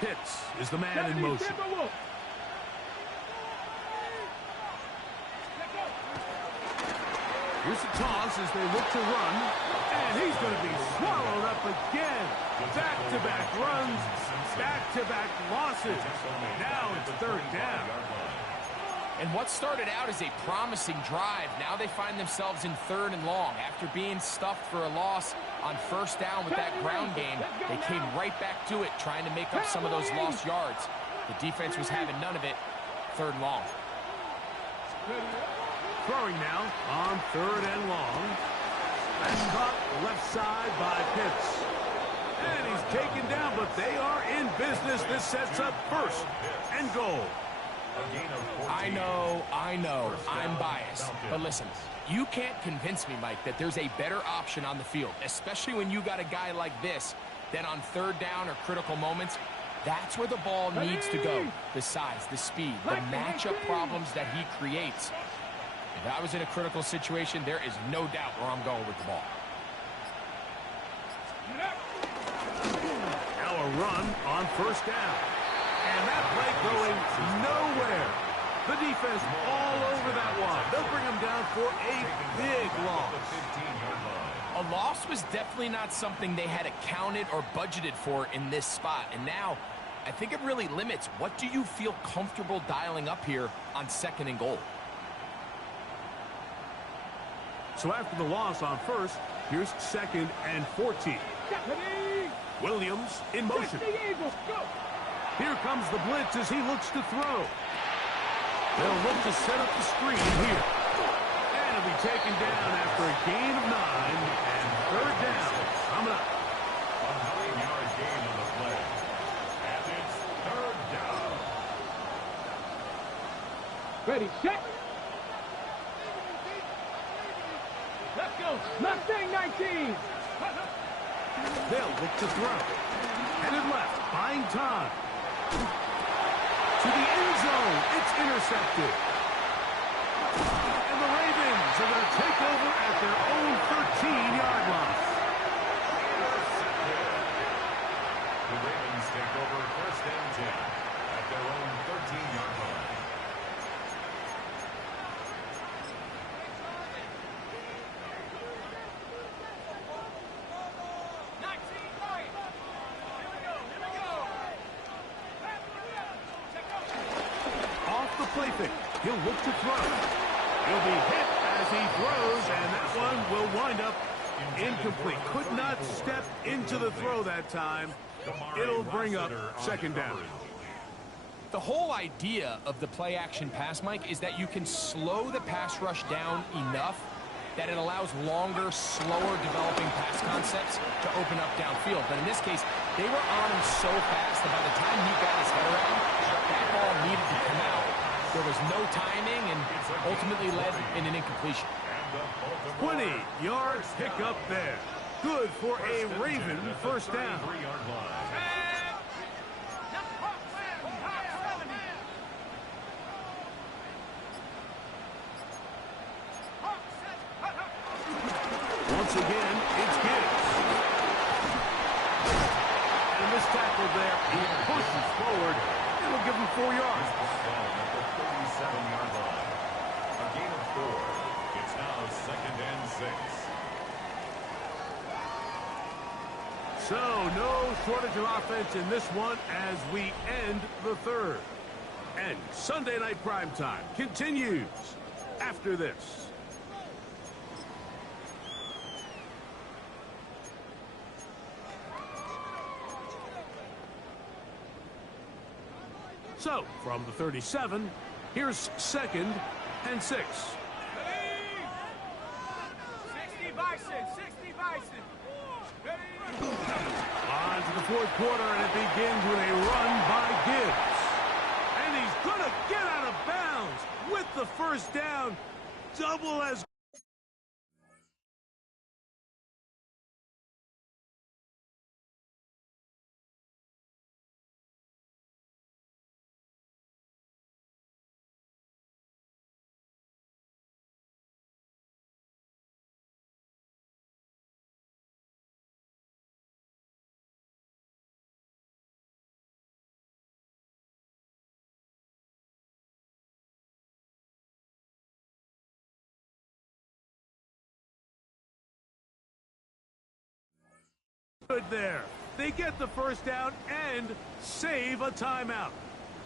Pitts is the man in motion. Here's a toss as they look to run. And he's going to be swallowed up again. Back-to-back runs, back-to-back losses. Now it's third down. And what started out as a promising drive, now they find themselves in third and long. After being stuffed for a loss on first down with that ground game, they came right back to it, trying to make up some of those lost yards. The defense was having none of it. Third and long. Throwing now on third and long. And caught left side by Pitts. And he's taken down, but they are in business. This sets up first and goal. I know, I'm biased. But listen, you can't convince me, Mike, that there's a better option on the field, especially when you got a guy like this, that on third down or critical moments, that's where the ball needs to go. The size, the speed, the matchup problems that he creates. If I was in a critical situation, there is no doubt where I'm going with the ball. Now a run on first down. And that play going nowhere. The defense all over that one. They'll bring him down for a big loss. A loss was definitely not something they had accounted or budgeted for in this spot. And now, I think it really limits what do you feel comfortable dialing up here on second and goal. So after the loss on first, here's second and 14. Williams in motion. Here comes the blitz as he looks to throw. They'll look to set up the screen here. And he'll be taken down after a gain of 9 and third down. Coming up. A 9-yard gain on the play. And it's third down. Ready, set. Let's go. Mustang 19. They'll look to throw. Headed left, buying time. To the end zone. It's intercepted. And the Ravens are going to take over at their own 13-yard line. The Ravens take over first and 10 at their own 13-yard line. Play fake. He'll look to throw. He'll be hit as he throws, and that one will wind up incomplete. Could not step into the throw that time. It'll bring up second down. The whole idea of the play-action pass, Mike, is that you can slow the pass rush down enough that it allows longer, slower developing pass concepts to open up downfield. But in this case, they were on him so fast that by the time he got his head around, that ball needed to come out. There was no timing and ultimately led in an incompletion. 20-yard pickup there. Good for a Raven first down. Once again, it's Gibbs. And this tackle there, he pushes forward. It'll give him 4 yards. 37-yard line. A gain of 4. It's now second and 6. So no shortage of offense in this one as we end the third. And Sunday Night Primetime continues after this. So, from the 37, here's second and 6. 60 Bison, 60 Bison. On to the fourth quarter, and it begins with a run by Gibbs. And he's going to get out of bounds with the first down. Double as Good there. They get the first down and save a timeout.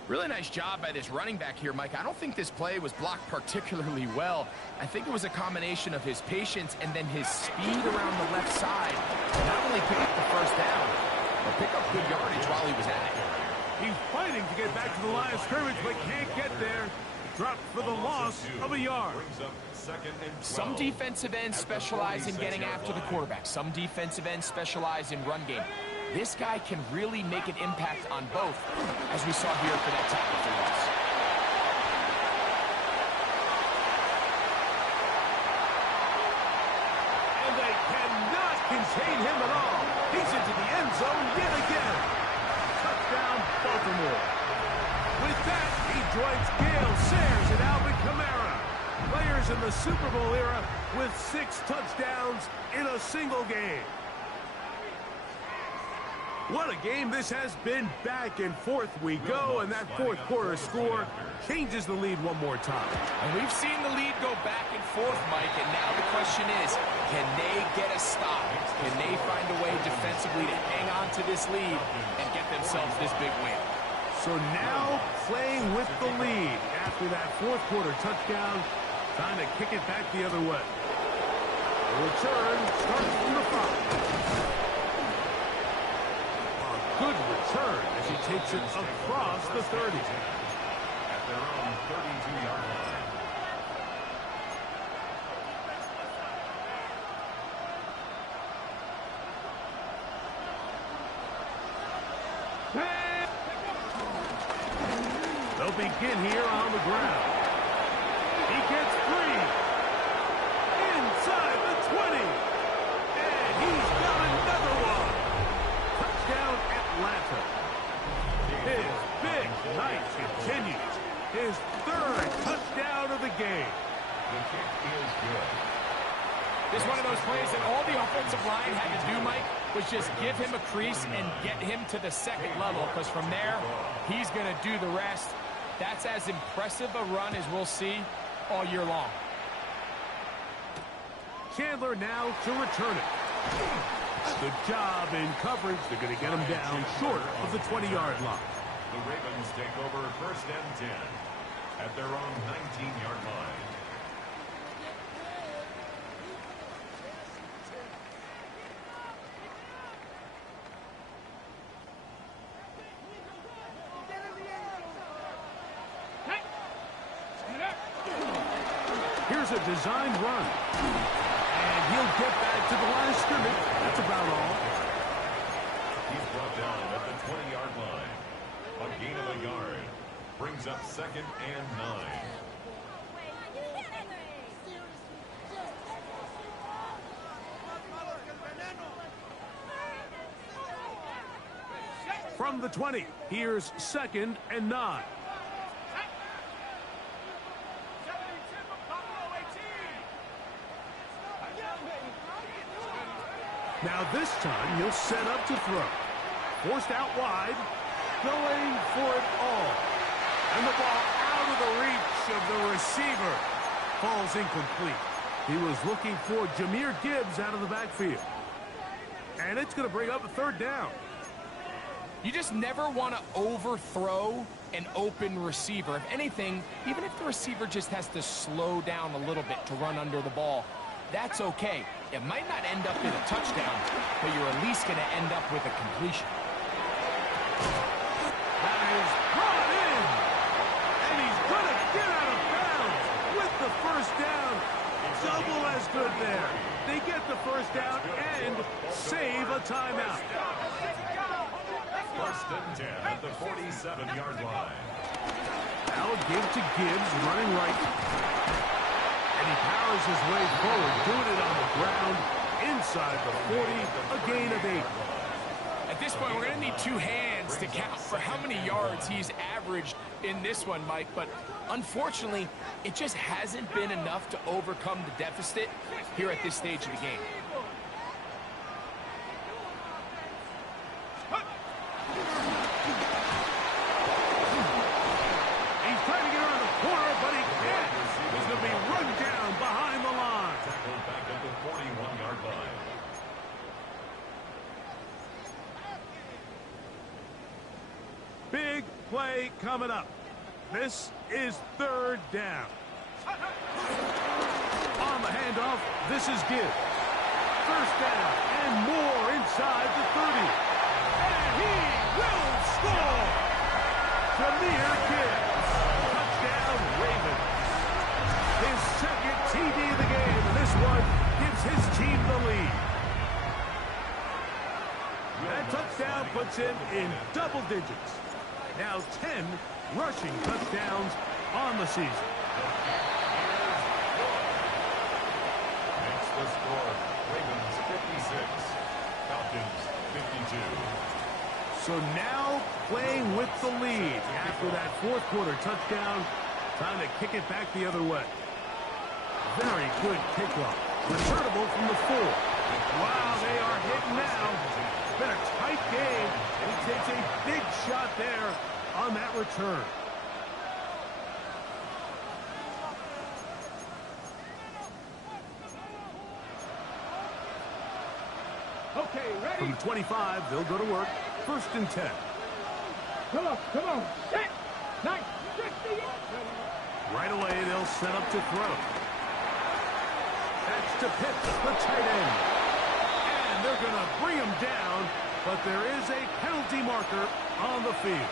Really nice job by this running back here, Mike. I don't think this play was blocked particularly well. I think it was a combination of his patience and then his speed around the left side to not only pick up the first down, but pick up good yardage while he was at it. He's fighting to get back to the line of scrimmage, but can't get there. Dropped for the loss of a yard. Some defensive ends specialize in getting after the quarterback. Some defensive ends specialize in run game. This guy can really make an impact on both, as we saw here for that tackle for loss. And they cannot contain him at all. He's into the end zone yet again. Touchdown, Baltimore. With that, he joins Gale Sayers and Alvin Kamara. Players in the Super Bowl era with 6 touchdowns in a single game. What a game this has been. Back and forth we go, and that fourth quarter score changes the lead one more time. And we've seen the lead go back and forth, Mike, and now the question is, can they get a stop? Can they find a way defensively to hang on to this lead and get themselves this big win? So now playing with the lead after that fourth quarter touchdown, trying to kick it back the other way. The return starts from the 5. Good return as he takes it across the 30. At their own 32-yard line. They'll begin here on the ground. He gets free. Inside the 20. And he's got another one. Touchdown, Atlanta. His big night continues. His 3rd touchdown of the game. The kick is good. This is one of those plays that all the offensive line had to do, Mike, was just give him a crease and get him to the second level, because from there, he's going to do the rest. That's as impressive a run as we'll see all year long. Chandler now to return it. Good job in coverage. They're going to get him down short of the 20-yard line. The Ravens take over 1st and 10 at their own 19-yard line. Here's a designed run. And he'll get back to the line of scrimmage. That's about all. He's brought down at the 20-yard line. A gain of a yard. Brings up 2nd and 9. From the 20, here's 2nd and 9. Now this time he'll set up to throw. Forced out wide. Going for it all. And the ball out of the reach of the receiver. Falls incomplete. He was looking for Jahmyr Gibbs out of the backfield. And it's going to bring up a 3rd down. You just never want to overthrow an open receiver. If anything, even if the receiver just has to slow down a little bit to run under the ball, that's okay. It might not end up in a touchdown, but you're at least going to end up with a completion. That is brought in. And he's going to get out of bounds with the 1st down. Double as good there. They get the 1st down and save a timeout. 1st and 10 at the 47-yard line. Now a give to Gibbs running right. And he powers his way forward, doing it on the ground inside the 40, a gain of 8. At this point, we're going to need 2 hands to count for how many yards he's averaged in this one, Mike. But unfortunately, it just hasn't been enough to overcome the deficit here at this stage of the game. He's trying to get around the corner, but he can't. He's going to be run down behind the line. Tackled back at the 41-yard line. Big play coming up. This is third down. On the handoff, this is Gibbs. First down and more inside the 30. And he will score! Jameer Gibbs. Touchdown, Ravens. His second TD of the game, and this one gives his team the lead. That touchdown puts him in double digits. Now 10 rushing touchdowns on the season. Makes the score. Ravens 56. Falcons 52. So now playing with the lead after that fourth quarter touchdown. Time to kick it back the other way. Very good kickoff. Returnable from the 4. Wow, they are hitting now. Been a tight game, and he takes a big shot there on that return. Okay, ready? From the 25, they'll go to work. First and 10. Come on. Set. Nice. 60. Right away, they'll set up to throw. That's to Pitts, the tight end. And they're going to bring him down, but there is a penalty marker on the field.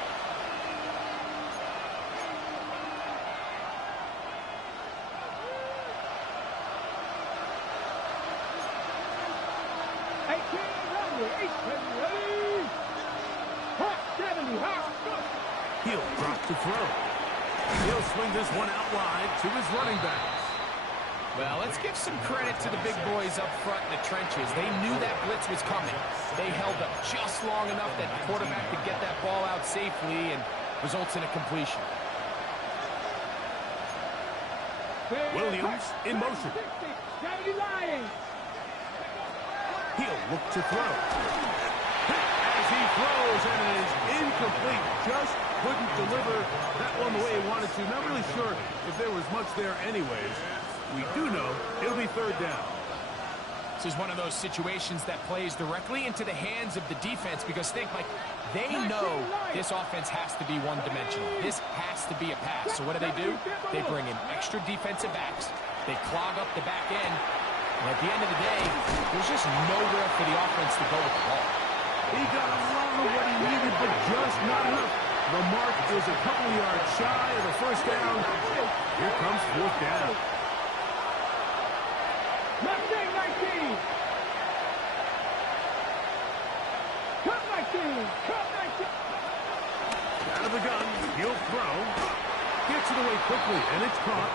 He'll drop to throw. He'll swing this one out wide to his running backs. Well, let's give some credit to the big boys up front in the trenches. They knew that blitz was coming. They held up just long enough that the quarterback could get that ball out safely and results in a completion. Williams in motion. He'll look to throw. As he throws, and it is incomplete. Just couldn't deliver that one the way he wanted to. Not really sure if there was much there anyways. We do know it'll be third down. This is one of those situations that plays directly into the hands of the defense because think, like, they know this offense has to be one-dimensional. This has to be a pass. So what do? They bring in extra defensive backs. They clog up the back end. And at the end of the day, there's just nowhere for the offense to go with the ball. He got a lot of what he needed, but just not enough. The mark is a couple yards shy of the first down. Here comes fourth down. Left thing, 19. Cut 19. Out of the gun, he'll throw. Gets it away quickly, and it's caught.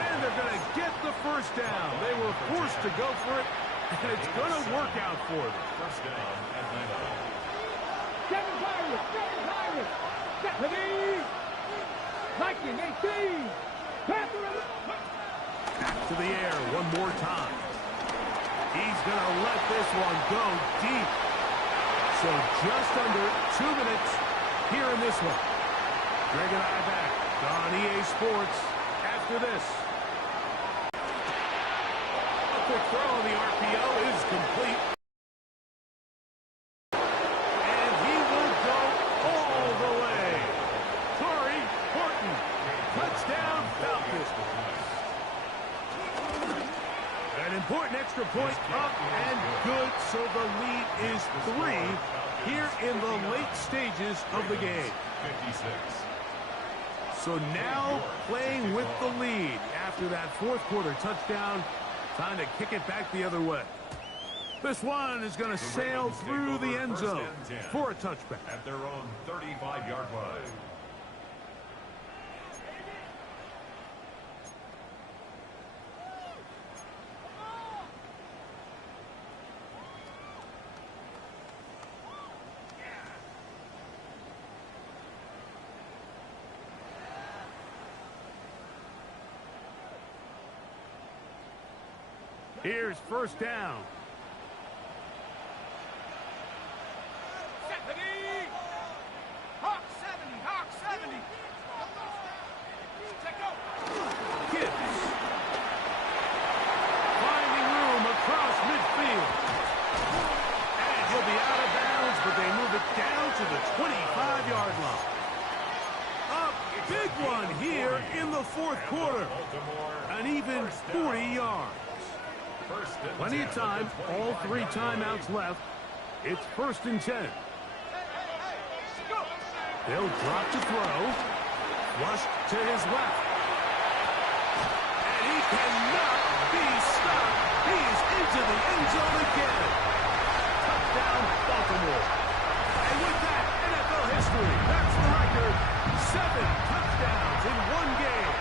And they're going to get the first down. They were forced to go for it, and it's going to work out for them. First down, Atlanta. Seven Pirates. Stephanie. Viking, 18. Catherine. Back to the air one more time. He's going to let this one go deep. So just under 2 minutes here in this one. Greg and I back on EA Sports after this. A quick throw on the RPO is complete. And he will go all the way. Torrey Horton. Touchdown Falcons. An important extra point up and good, so the lead is 3 here in the late stages of the game. 56. So now playing with the lead after that fourth quarter touchdown. Time to kick it back the other way. This one is going to sail through the end zone for a touchback. At their own 35-yard line. Here's first down. Hawk 70. Gibbs. Finding room across midfield. And he'll be out of bounds, but they move it down to the 25-yard line. quarter. An even 40 yards. Plenty of time. All 3 timeouts left. It's 1st and 10. They'll drop to throw. Flushed to his left. And he cannot be stopped. He is into the end zone again. Touchdown, Baltimore. And with that, NFL history, that's the record. 7 touchdowns in 1 game.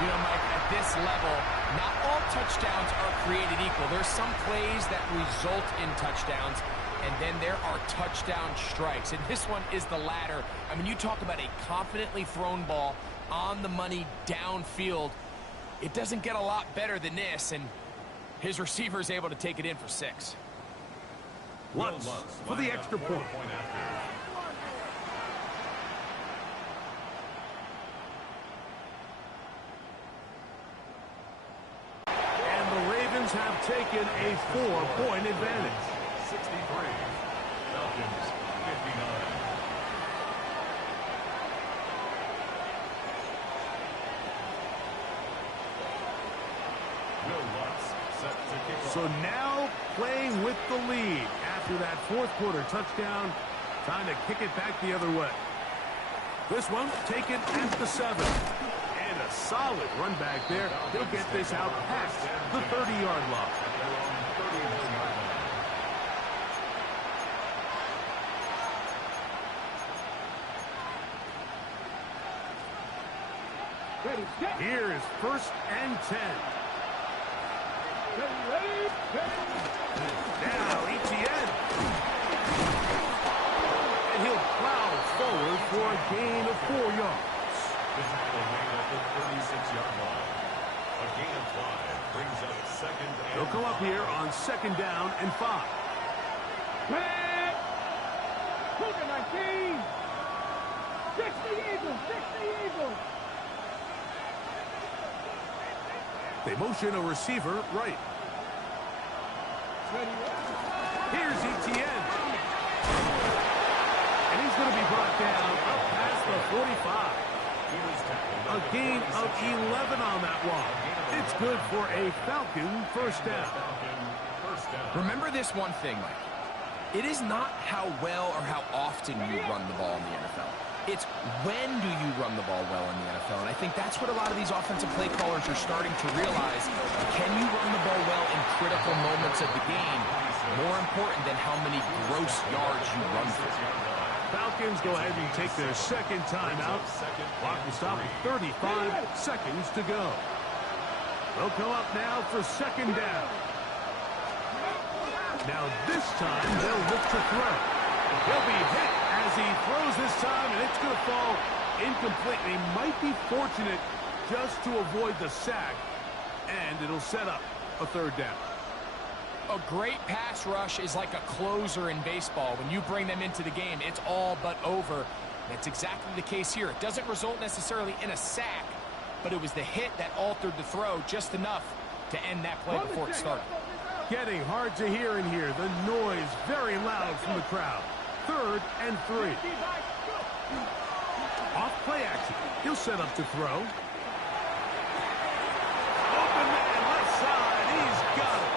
You know, Mike, at this level, not all touchdowns are created equal. There's some plays that result in touchdowns, and then there are touchdown strikes. And this one is the latter. I mean, you talk about a confidently thrown ball on the money downfield. It doesn't get a lot better than this, and his receiver is able to take it in for 6. Lutz for the extra point. And the Ravens have taken a 4-point advantage. 63. Falcons 59. So now playing with the lead after that 4th quarter touchdown. Time to kick it back the other way. This one taken at the 7. And a solid run back there. He'll get this out past the 30-yard line. Here is 1st and 10. Now Etienne. And he'll plow forward for a gain of 4 yards. This is the gain at the 36-yard line. A gain of 5 brings up 2nd and He'll come up here on 2nd down and 5. Look at 19. 60 Eagles, 60 Eagles. They motion a receiver right. Here's Etienne. And he's going to be brought down up past the 45. A gain of 11 on that one. It's good for a Falcon 1st down. Remember this one thing, Mike. It is not how well or how often you run the ball in the NFL. It's when do you run the ball well in the NFL. And I think that's what a lot of these offensive play callers are starting to realize. Can you run the ball well in critical moments of the game? More important than how many gross yards you run for. Falcons go ahead and take their 2nd timeout. Clock will stop at 35 seconds to go. They'll come up now for 2nd down. Now this time they'll look to throw. He'll be hit as he throws this time, and it's going to fall incomplete. He might be fortunate just to avoid the sack, and it'll set up a 3rd down. A great pass rush is like a closer in baseball. When you bring them into the game, it's all but over. That's exactly the case here. It doesn't result necessarily in a sack, but it was the hit that altered the throw just enough to end that play before it started. Getting hard to hear in here. The noise very loud from the crowd. 3rd and 3. Off play action. He'll set up to throw. Open man left side. He's got it.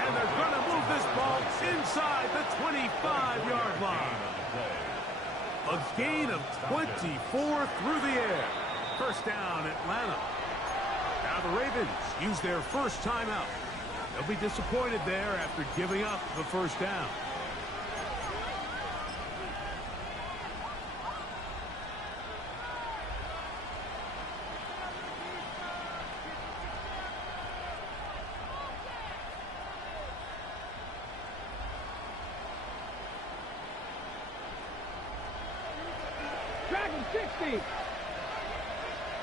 And they're going to move this ball inside the 25-yard line. A gain of 24 through the air. 1st down, Atlanta. Now the Ravens use their 1st timeout. They'll be disappointed there after giving up the 1st down. Dragon 60.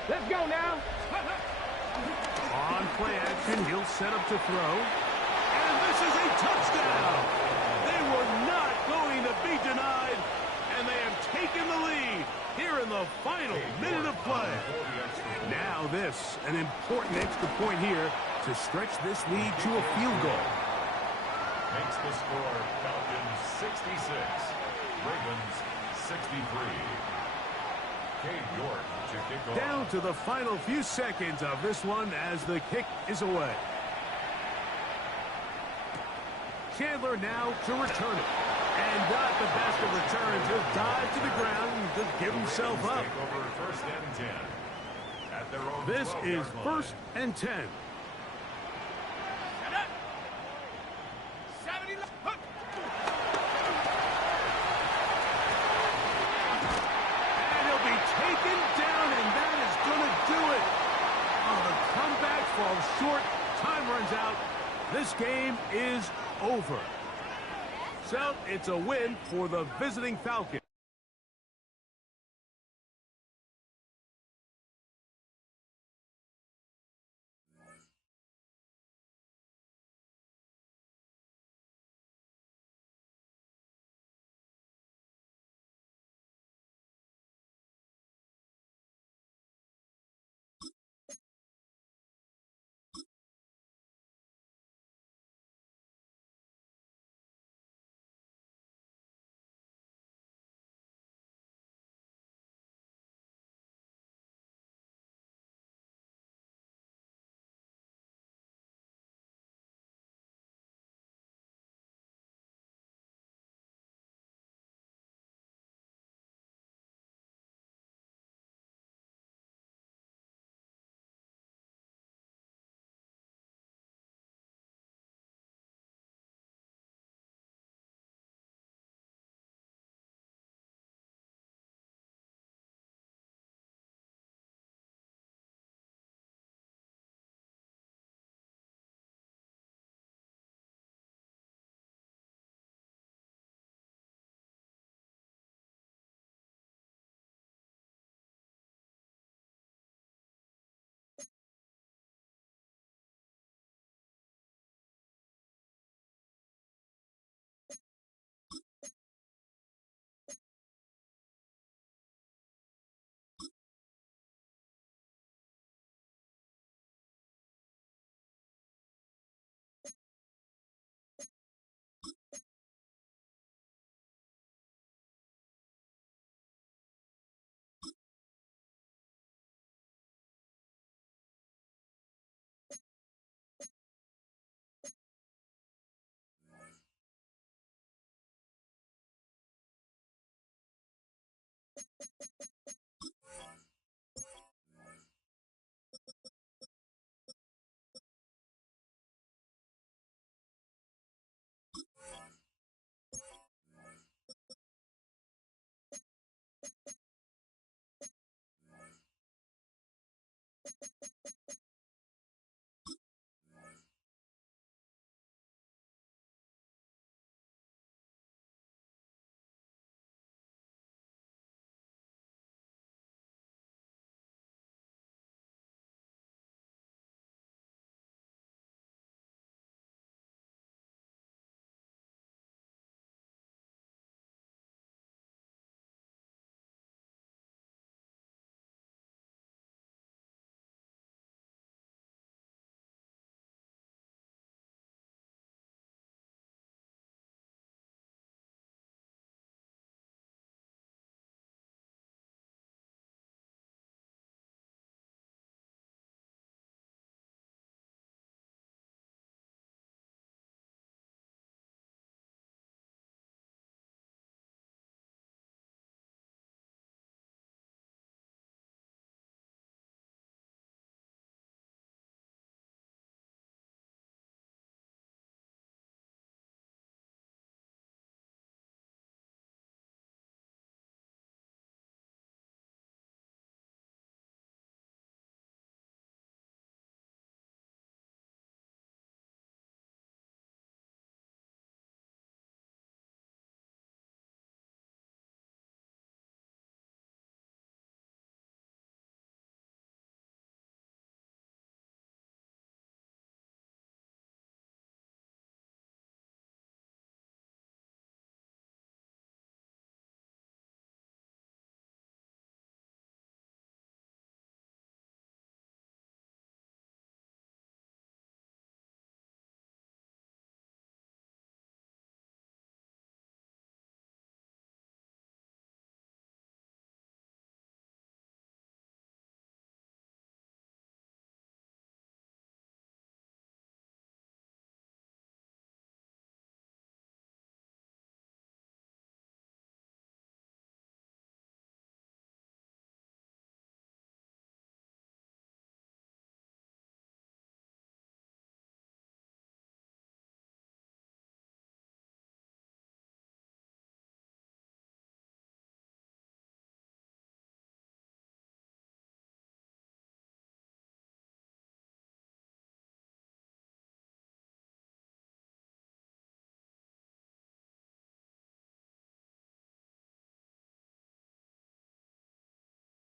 Let's go now. On play action, he'll set up to throw. And this is a touchdown. They were not going to be denied, and they have taken the lead here in the final minute of play. Now this, an important extra point here to stretch this lead to a field goal. Makes the score Falcons 66, Ravens 63. Cade York to kick off. Down to the final few seconds of this one as the kick is away. Chandler now to return it. And not the best of returns. He'll dive to the ground and just give himself up. Over first and 10. At their own This is 12-yard line. first and 10. And he'll be taken down, and that is going to do it. Oh, the comeback falls short. Time runs out. This game is over. So it's a win for the visiting Falcons.